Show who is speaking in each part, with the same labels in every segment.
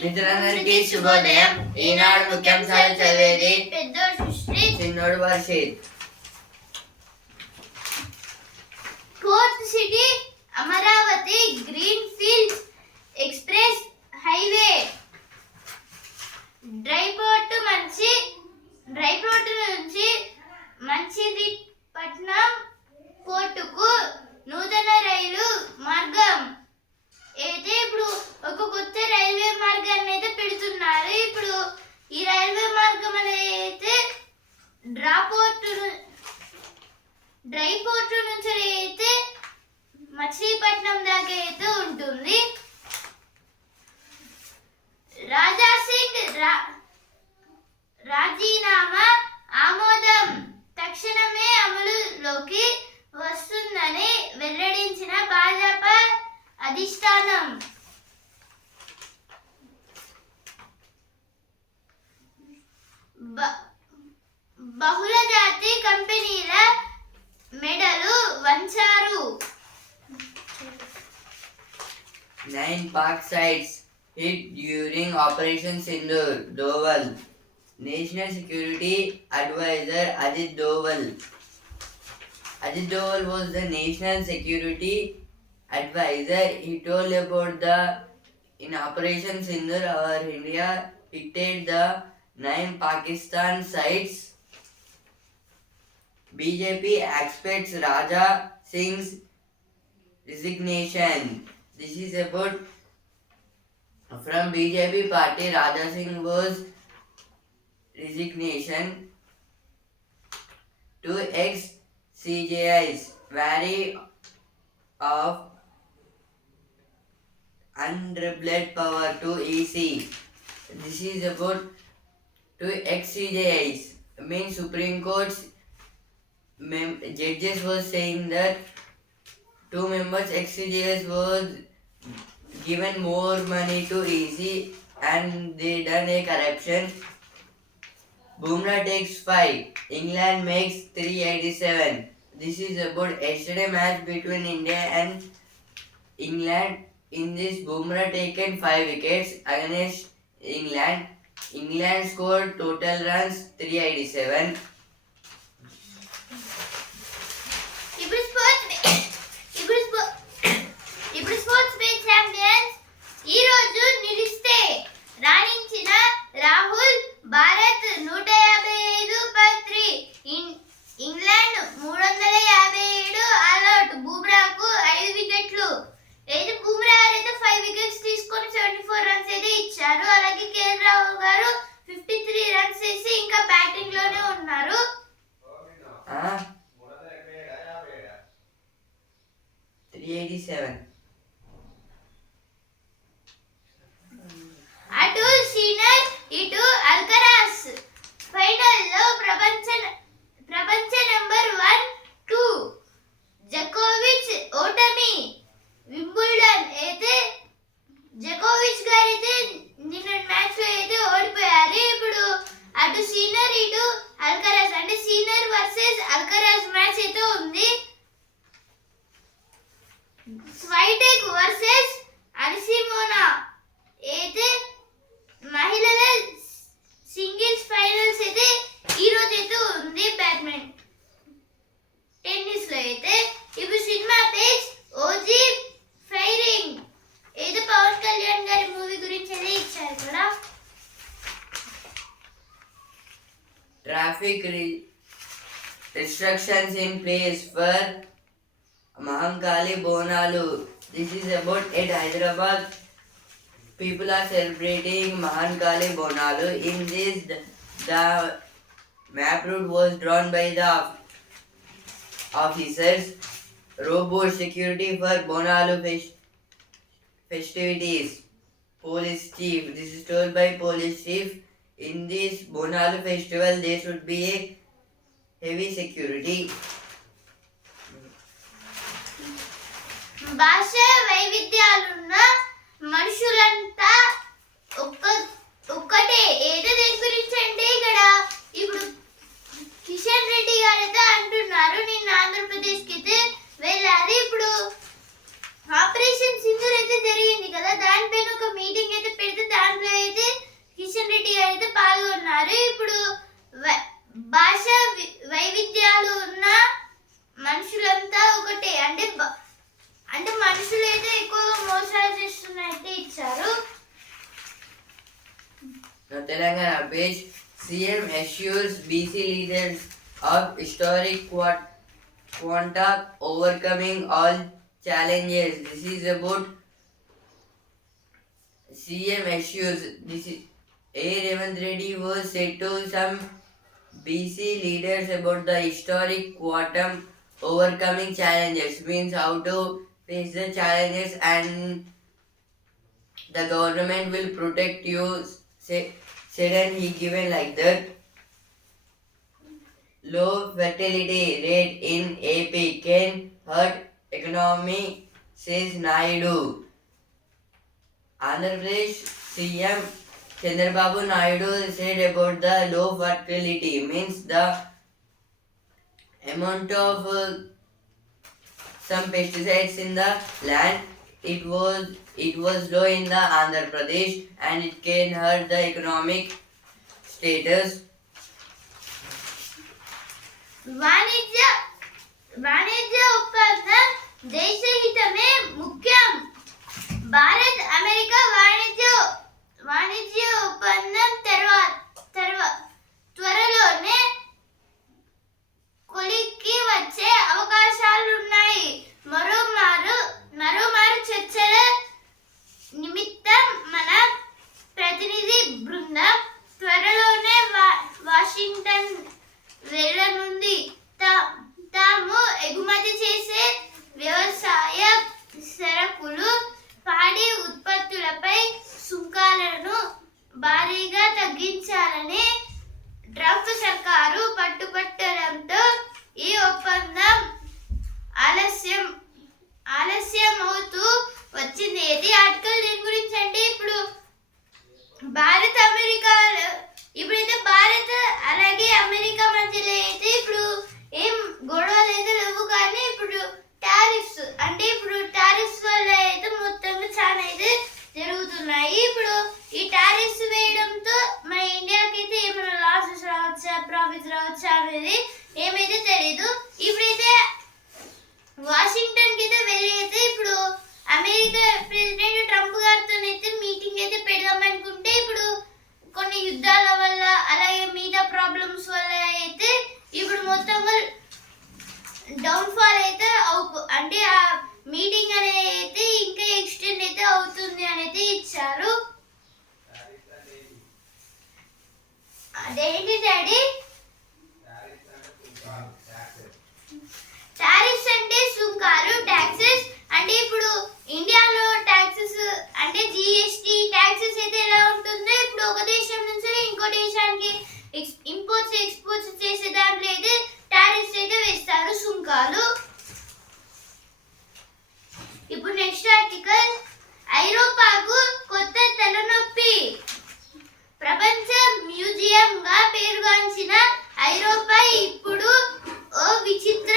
Speaker 1: మిత్రులందరికీ శుభోదయం. ఈనాడు ముఖ్యాంశాలు చదివేది చిన్నోడు Varshith
Speaker 2: fourth city Amaravati green fields express highway. Dry port మంచి డ్రై పోర్ట్ నుంచి మంచిది పట్నం పోర్టుకు నూతన రైలు మార్గం. అయితే ఇప్పుడు ఒక కొత్త రైల్వే మార్గాన్ని అయితే పెడుతున్నారు. ఇప్పుడు ఈ రైల్వే మార్గం అనేది అయితే డ్రాపోర్ట్ డ్రై పోర్ట్ నుంచి అయితే మచిలీపట్నం దాకా అయితే ఉంటుంది
Speaker 1: Park sites hit during Operation Sindoor. Doval. National Security Advisor Ajit Doval. Ajit Doval was the National Security Advisor. He told about the in Operation Sindoor, our India hit the nine Pakistan sites. BJP expects Raja Singh's resignation. This is about from BJP party. Raja Singh was resignation to ex CJIs vary of unrebelled power to EC. This is about to ex CJIs. Means Supreme Court's mem- judges was saying that two members ex-CJS was given more money to Easy and they done a corruption. Bumrah takes 5. England makes 387. This is about yesterday match between India and England. In this, Bumrah taken 5 wickets against England. England scored total runs 387.
Speaker 2: It was ఈ రోజు నిలిస్తే రాణించిన రాహుల్ భారత్ నూట యాభై ఐదు పత్రి. England మూడు వందల యాభై ఏడు all out. బూమ్రాకు ఐదు వికెట్లు. అయితే బూమ్రా అయితే ఫైవ్ వికెట్స్ తీసుకొని సెవెంటీ ఫోర్ రన్స్ అయితే ఇచ్చారు. అలాగే కేఎల్ రాహుల్ గారు ఫిఫ్టీ త్రీ రన్స్ వేసి ఇంకా బ్యాటింగ్లోనే ఉన్నారు. Three eighty seven. ఫైనల్లో ప్రపంచ ప్రపంచ నెంబర్ వన్ టూ. జకోవిచ్ ఓటమి వింబుల్డన్ అయితే జకోవిచ్ గారు అయితే నిన్న మ్యాచ్లో అయితే ఓడిపోయారు. ఇప్పుడు అటు సీనియర్ ఇటు అల్కరాస్ అంటే సీనియర్ వర్సెస్ అల్కరాజ్ మ్యాచ్ అయితే ఉంది. Swiatek versus
Speaker 1: Traffic re- restrictions in place for Mahankali Bonalu. This is about at Hyderabad. People are celebrating Mahankali Bonalu. In this, the, map route was drawn by the officers. Robust security for Bonalu fest- festivities. Police chief. This is told by police chief. In this Bonalu festival, there should be a heavy security.
Speaker 2: భాష వైవిధ్యాలున్న మనుషులంతా ఒక్క ఒక్కటే. ఏదో దేని గురించి అంటే ఇక్కడ ఇప్పుడు కిషన్ రెడ్డి గారు అయితే అంటున్నారు నిన్న ఆంధ్రప్రదేశ్కి అయితే వెళ్ళారు ఇప్పుడు ఆపరేషన్ సింధూర్ అయితే జరిగింది కదా. దానిపైన ఒక మీటింగ్ అయితే పెడితే దాంట్లో అయితే కిషన్ రెడ్డి చేస్తున్నారు ఇప్పుడు భాష వైవిధ్యాలు ఉన్న మనుషులంతా ఒకటే. అంటే అంటే మనుషులైతే ఎక్కువగా మోసాలు చేస్తున్నట్టు ఇచ్చారు.
Speaker 1: Telangana page CM assures BC leaders of historic quota quota overcoming all challenges. This is about CM assures. This is A. Revant Reddy was said to some BC leaders about the historic quantum overcoming challenges means how to face the challenges and the government will protect you said and he given like that low fertility rate in AP can hurt economy says Naidu Andhra Pradesh CM Chandrababu Naidu said about the low fertility means the amount of uh, some pesticides in the land it was it was low in the Andhra Pradesh and it can hurt the economic status
Speaker 2: వాణిజ్య వాణిజ్య ఒప్పందం దేశహితమే ముఖ్యం Bharat meeting అనేది అయితే ఇంకా extend అయితే అవుతుంది అనేది ఇచ్చారు. అదేంటి డాడీ? టారిఫ్స్ అంటే సుంకాలు ట్యాక్సెస్ అంటే ఇప్పుడు ఇండియాలో ట్యాక్సెస్ అంటే జిఎస్టి ట్యాక్సెస్ అయితే ఎలా ఉంటుందో ఇప్పుడు ఒక దేశం నుంచి ఇంకో దేశానికి ఇంపోర్ట్స్ ఎక్స్పోర్ట్స్ చేసే దాంట్లో అయితే టారిఫ్స్ అయితే వేస్తారు సుంకాలు ఇప్పుడు నెక్స్ట్ ఆర్టికల్ ఐరోపాకు కొత్త తలనొప్పి. ప్రపంచ మ్యూజియంగా పేరుగాంచిన ఐరోపా ఇప్పుడు ఓ విచిత్ర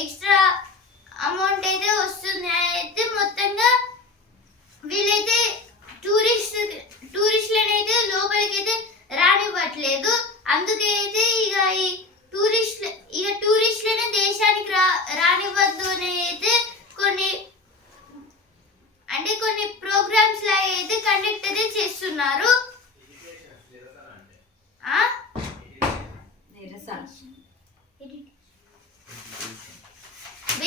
Speaker 2: ఎక్స్ట్రా అమౌంట్ అయితే వస్తుంది. అయితే మొత్తంగా వీళ్ళైతే టూరిస్ట్ టూరిస్టులను అయితే లోపలికి అయితే రానివ్వట్లేదు. అందుకే అయితే ఇక ఈ టూరిస్ట్ ఇక టూరిస్టులను దేశానికి రా రానివ్వద్దు అని అయితే కొన్ని అంటే కొన్ని ప్రోగ్రామ్స్ లాగా అయితే కండక్ట్ అయితే చేస్తున్నారు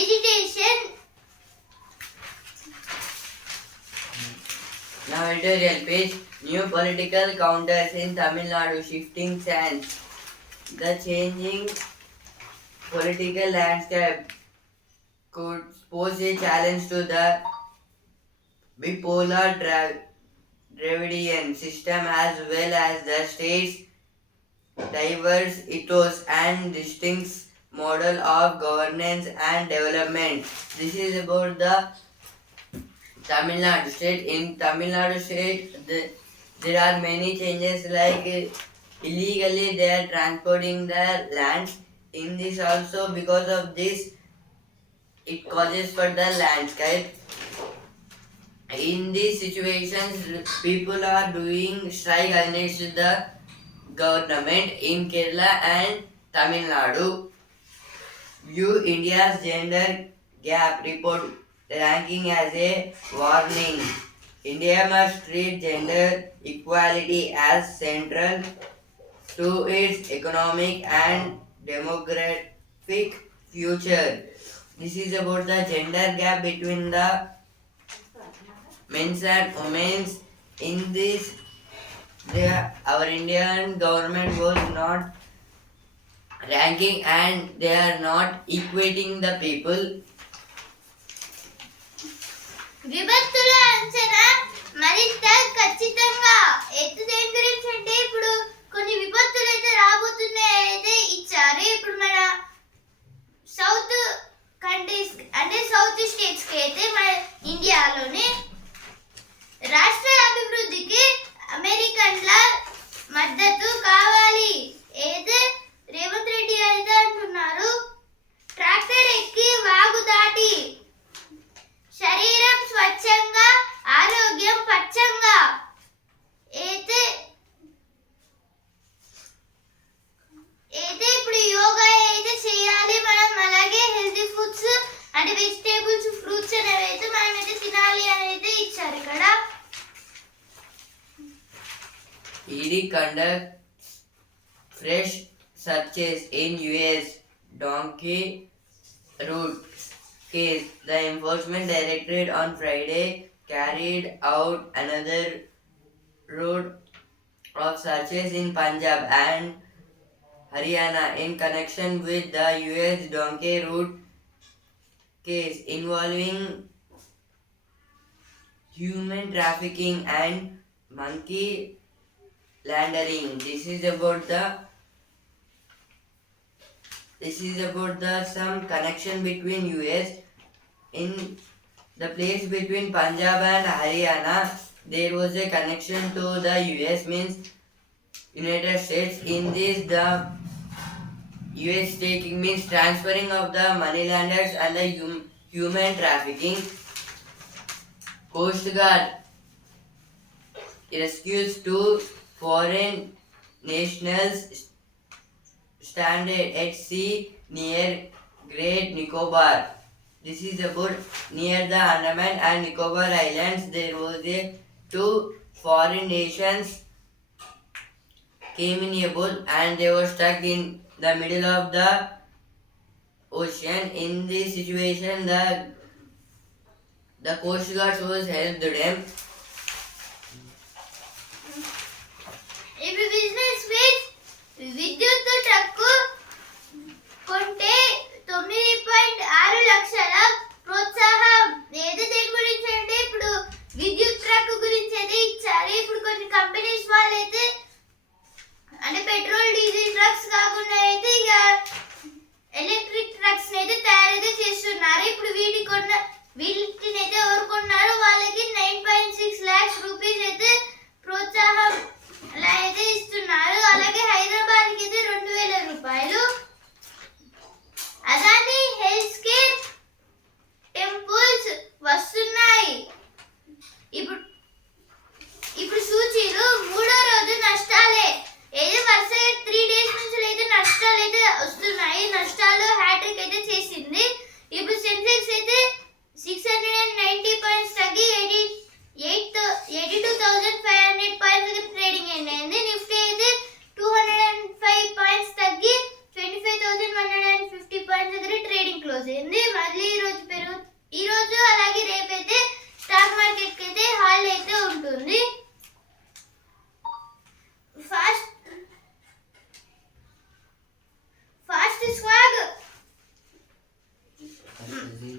Speaker 2: vegetation
Speaker 1: Now editorial page. New political counters in Tamil Nadu shifting sands. The changing political landscape could pose a challenge to the bipolar Dravidian system as well as the state's diverse ethos and distinct model of governance and development. This is about the Tamil Nadu state. In Tamil Nadu state, the, there are many changes like illegally they are transporting the lands. In this also because of this, it causes for the landscape. In these situations, people are doing strike against the government in Kerala and Tamil Nadu. View India's gender gap report ranking as a warning. India must treat gender equality as central to its economic and demographic future. This is about the gender gap between the men's and women's. In this, the, our Indian government was not ranking and they are not equating the people
Speaker 2: విభక్తుల అంచనా మరింత ఖచ్చితంగా ఎత్తు దేని గురించి అంటే ఇప్పుడు
Speaker 1: ED conducts fresh searches in US donkey route case. The Enforcement Directorate on Friday carried out another route of searches in Punjab and Haryana in connection with the US donkey route case involving human trafficking and monkey laundering. This is about the this is about the some connection between US in the place between Punjab and Haryana. There was a connection to the US means United States. In this, the US taking means transferring of the money launders and the hum- human trafficking. Coast Guard rescues two foreign nationals stranded at sea near Great Nicobar. This is about near the Andaman and Nicobar Islands. There was a two foreign nations came in a boat and they were stuck in the middle of the ocean. In this situation, the the coast Guard was helped them.
Speaker 2: విద్యుత్ truck కొంటే తొమ్మిది point ఆరు లక్షల ప్రోత్సాహం. ఏది దేని గురించి అంటే ఇప్పుడు విద్యుత్ ట్రక్ గురించి అయితే ఇచ్చారు. ఇప్పుడు కొన్ని కంపెనీస్ వాళ్ళు అయితే అంటే పెట్రోల్ డీజిల్ ట్రక్స్ కాకుండా అయితే ఇక ఎలక్ట్రిక్ ట్రక్స్ అయితే తయారైతే చేస్తున్నారు. ఇప్పుడు వీటి కొన్న వీటిని అయితే ఎవరు కొన్నారో? వాళ్ళకి nine point six lakhs rupees అయితే ప్రోత్సాహం. అలా అయితే
Speaker 1: ఇస్తున్నారు. అలాగే హైదరాబాద్కి అయితే రెండు వేల రూపాయలు. Adani health care temples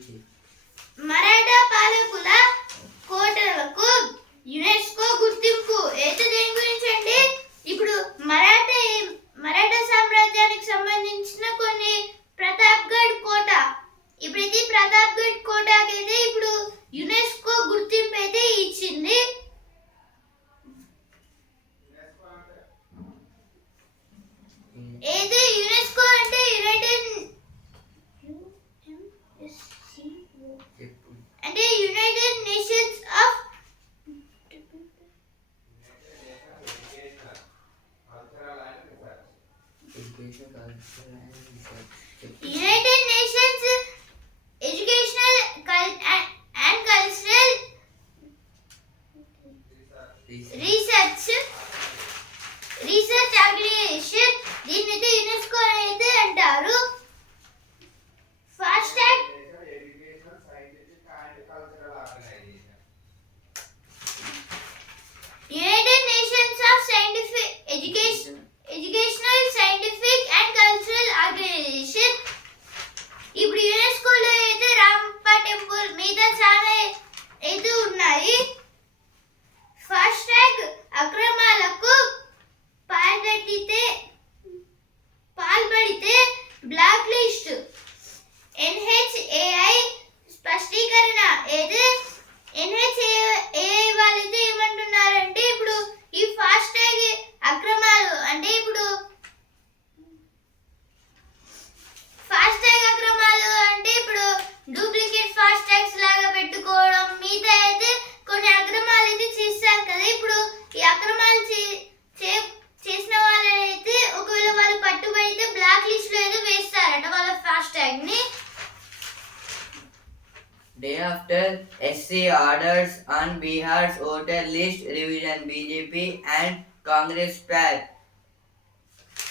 Speaker 1: aqui. Mas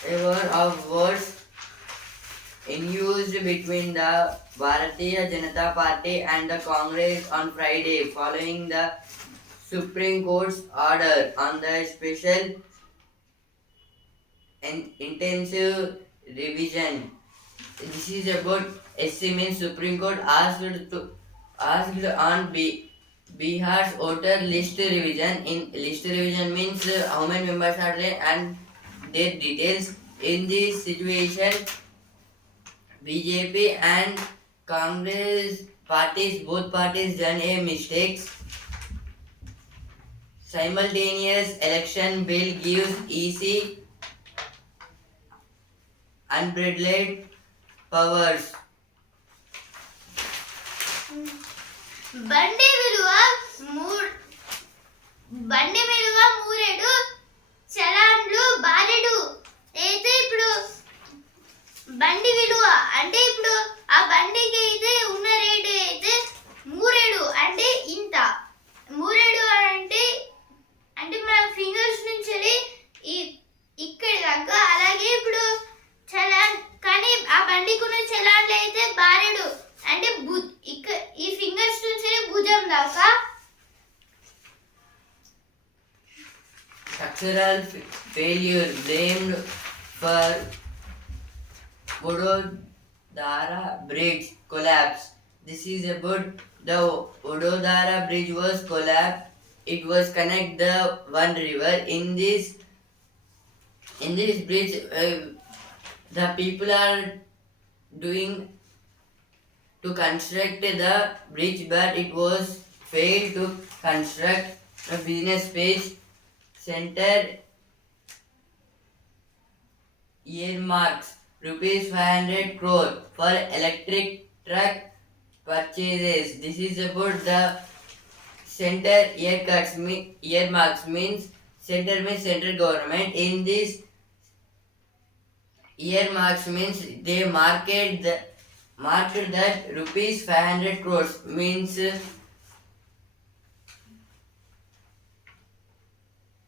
Speaker 1: War of words ensued between the Bharatiya Janata Party and the Congress on Friday following the Supreme Court's order on the special and intensive revision. This is about SC Supreme Court asked to asked on B, Bihar's voter list revision. In list revision means how many members are there and their details. In this situation, BJP and Congress parties, both parties done a mistakes. Simultaneous election bill gives EC unbridled powers.
Speaker 2: బండి విలువ మూడు బండి విలువ మూరెడు చలాన్లు బారెడు అయితే ఇప్పుడు బండి విలువ అంటే ఇప్పుడు ఆ బండికి అయితే ఉన్న రేటు అయితే మూరేడు అంటే ఇంత. మూరేడు అంటే అంటే మన ఫింగర్స్ నుంచి ఈ ఇక్కడి దాకా. అలాగే ఇప్పుడు చలాన్ కానీ ఆ బండికి ఉన్న చలాన్లు అయితే బారెడు అంటే భు ఇక్క ఈ ఫింగర్స్ నుంచి భుజం దాకా.
Speaker 1: Structural failure blamed for Vadodara Bridge collapse. This is about the Vadodara Bridge was collapsed. It was connect the one river. In this, in this bridge, uh, the people are doing to construct the bridge, but it was failed to construct a business space center earmarks rupees 500 crore for electric truck purchases. This is about the center ear cuts me earmarks means center means central government. In this earmarks means they market the market that rupees 500 crores means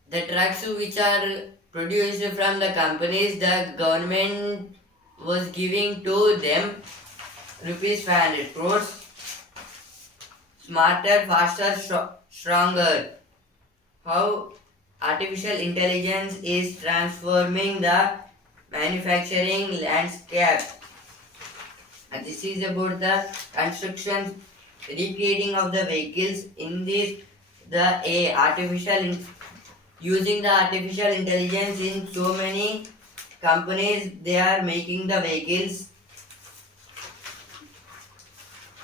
Speaker 1: the trucks which are produced from the companies the government was giving to them rupees 500 crores. Smarter faster stronger. How artificial intelligence is transforming the manufacturing landscape. And this is about the construction recreating of the vehicles in this the a artificial using the artificial intelligence in so many companies they are making the vehicles.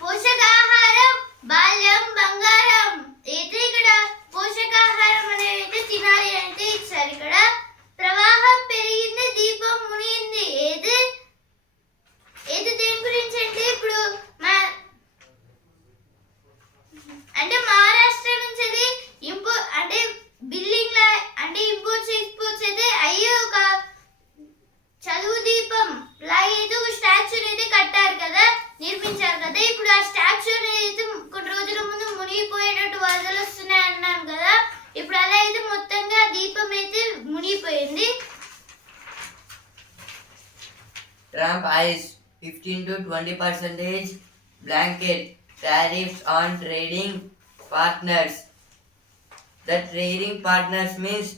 Speaker 2: పోషకాహారం బాల్యం బంగారం. అయితే ఇక్కడ పోషకాహారం అనేది తినాలి అంటే అయితే ఇచ్చారు. ఇక్కడ ప్రవాహం పెరిగింది దీపం మునిగింది. ఏది? ఏది దేని గురించి అంటే ఇప్పుడు మా అంటే మహారాష్ట్ర నుంచి అది ఇంపో అంటే బిల్డింగ్ల అంటే ఇంపోర్ట్స్ ఎక్స్పోర్ట్స్ అయితే అయ్యే ఒక చదువు దీపం లాగైతే ఒక స్టాచ్యూ అయితే కట్టారు కదా నిర్మించారు కదా. ఇప్పుడు ఆ స్టాచ్యూని అయితే కొన్ని రోజుల ముందు మునిగిపోయేటట్టు వరదలు వస్తున్నాయి అన్నాను కదా. ఇప్పుడు అలా అయితే మొత్తంగా దీపం అయితే మునిగిపోయింది.
Speaker 1: Trump eyes fifteen to twenty percentage blanket tariffs on trading partners The trading partners means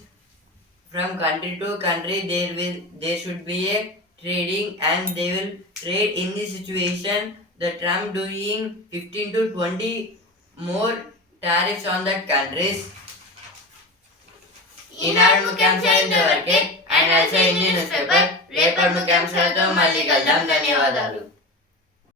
Speaker 1: from country to country there will there should be a trading and they will trade in this situation. The Trump doing 15 to 20 more tariffs on that countries. Eenadu ముఖ్యాంశాలు ఇంతవరకే and also Indian newspaper రేపటి ముఖ్యాంశాలతో మళ్ళీ కలుద్దాం ధన్యవాదాలు